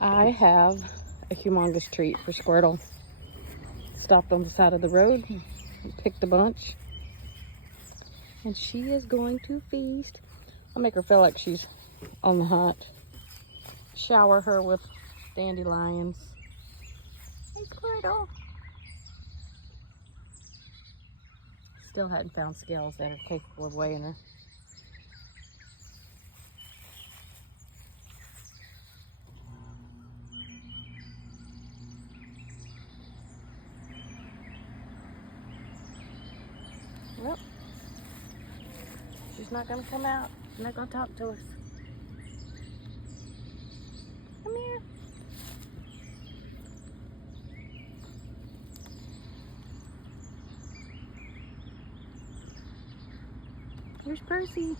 I have a humongous treat for Squirtle. Stopped on the side of the road and picked a bunch. And she is going to feast. I'll make her feel like she's on the hunt. Shower her with dandelions. Hey, Squirtle. Still hadn't found scales that are capable of weighing her. Well, she's not gonna come out. She's not gonna talk to us. Come here. Where's Percy?